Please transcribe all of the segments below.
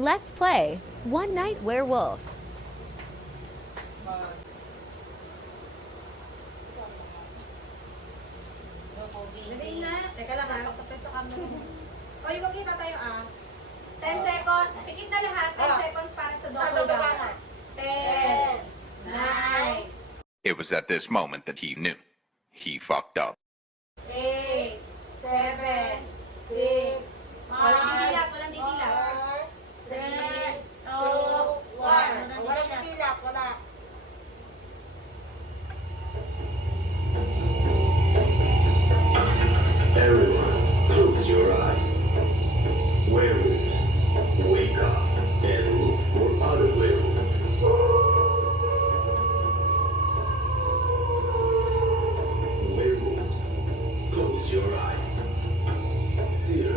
Let's play One Night Werewolf. Galing na. Teka lang ha. Pagkapeso ka mo. O, yung magkita tayo 10 seconds. Pikit na lahat. 10 seconds para sa double down. 10, 9, It was at this moment that he knew. He fucked up. 8, 7, 6, 5, walang didilak. 3, 2, 1. Walang didilak, wala. Everyone, close your eyes. Werewolves, wake up and look for other werewolves. Werewolves, close your eyes. Seer,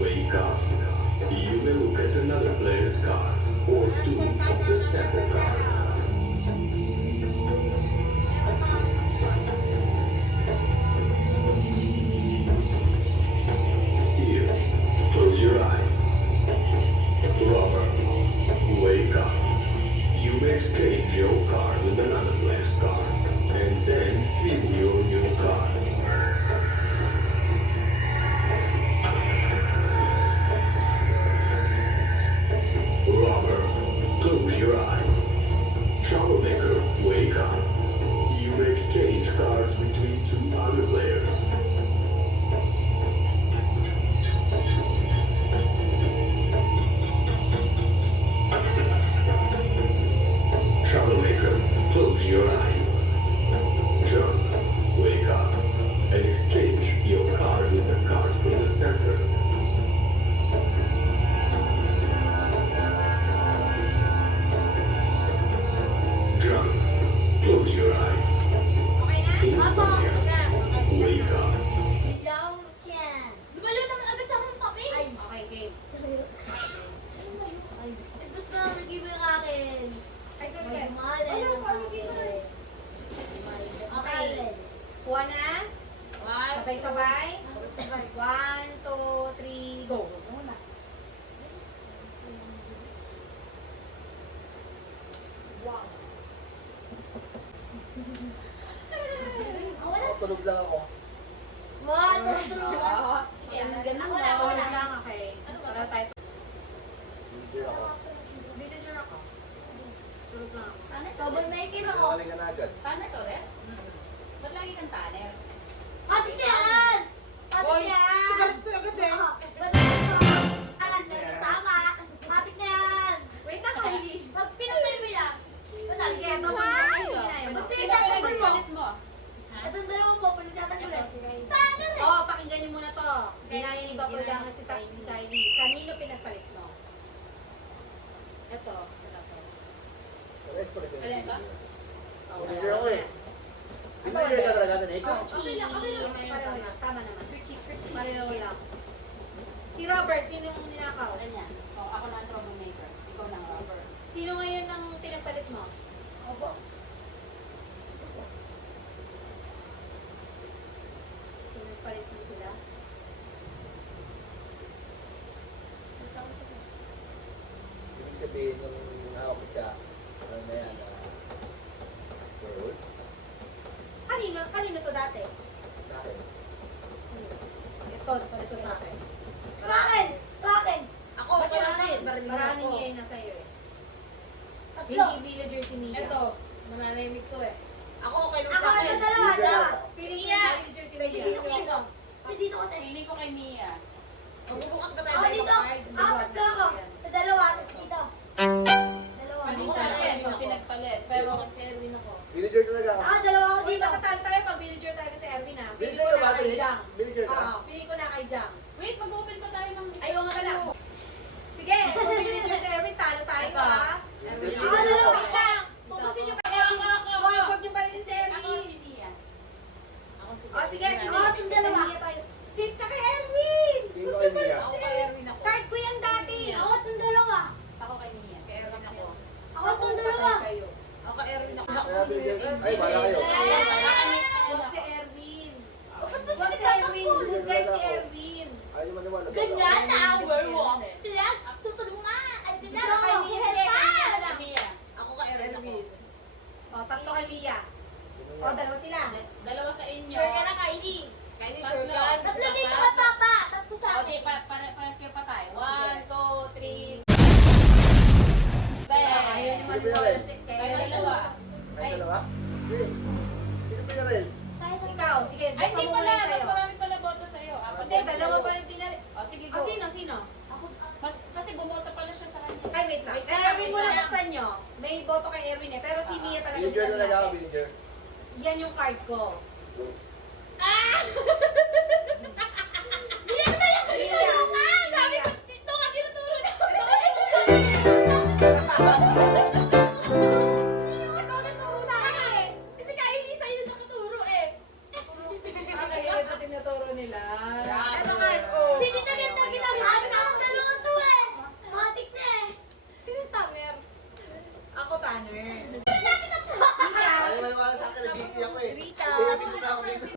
wake up. You may look at another player's card or two of the center cards. Seer, close your eyes. Robber, wake up. You may exchange your card with another player's card, and then reveal your card. Robber, close your eyes. Troublemaker, wake up. You may exchange cards between two other players. Troublemaker, close your eyes. John, wake up and exchange your card with the card from the center. John, close your eyes. Okay na? Insomnia, wake up. Ilaw yan. Lumalo naman agad sa akin yung papel. Ay, okay, game. Ba't ba naging mo yung akin? Ay, so again. Ano, paligid mo eh. Okay. Kuha na. Sabay-sabay. 1, 2, 3, go. Tulog lang ako. Yan, ganun Wala lang. lang, okay. Para tayo. Hindi ako. Villager ako. Tulog lang ako. Double making ako. Galing ka na agad. Tanner ka ulit? Ba't lagi kang tanner? Patik na yan! Patik na yan! Ito agad eh. Tama! Patik na yan! Wait na, Kylie. Pag pinapay mo yan, patali Sige, ka ito mo. mo. Sino pinagpalit mo? Itong dalawa mo, pinagtatag mo. Oh, pakinggan niyo muna to. Ginaya ni Dr. Yang si Kylie. Kanino pinagpalit mo? Ito. Tsaka to. Alis pa rin. Alin ba? Oh, Villager ako eh. Ako, Villager ka talaga din eh. Okay lang, okay lang. Pareho lang. Tama naman. Pareho lang. Si Robert, sino yung ninakaw? Ano niya? So, ako na ang troublemaker. Ikaw na ang robber. Sino ngayon ang pinagpalit mo? Opo. Pinagpalit mo sila? Ibig sabihin yung hawak ka, ano na yan, werewolf? Kanino to dati? Sa akin. Ito sa akin. Bakit? Bakit? Ako, ba't yung akin? Maraming niya yung nasa iyo eh. Tatlo. Hindi villager si Mia. mananahimik to eh. Ako, dalawa. Feeling Mia! ko villager si Mia. Dito ko dito. Dito ko tayo. Feeling ko kay Mia. Magbubukas ba Ako dito. Apat na ako. Sa dalawa. Dito. Dalawa. Hindi sa akin, pag pinagpalit. Pero, Erwin ako. Villager talaga ako. Dalawa ako Uy, dito. matatalo tayo pag villager talaga si Erwin ah. Feeling Villager ko ka ba? na kay Jang. Villager ka? Oo, feeling ko na kay Jang. wait, mag-open pa tayo ng... Ayaw nga lang. Sige, kung villager si Erwin, talo tayo ah. Erwin. Ako, dalawa. Wait lang. Tutusin niyo pa Erwin. Huwag niyo pa rin si Ako Erwin. si Mia. Ako si Oh, sige, sige. Ako, itong dalawa. Mia tayo. Sip ka kay Erwin! Tingin ko kay Mia. Card ko yan dati. may boto kay Erwin eh. Pero si Mia talaga Villager dito talaga ako, natin. villager. Yan yung card ko. Bilang na yung Mia. tulungan! Sabi ko, Ito ka, tinuturo na. Kasi kaya hindi sa'yo nakaturo eh. ito tinuturo nila. Ito nga, sige na ganda ginagawa na ang dalawa to eh. Matik na eh. Sino tamer? Ako, Tanner.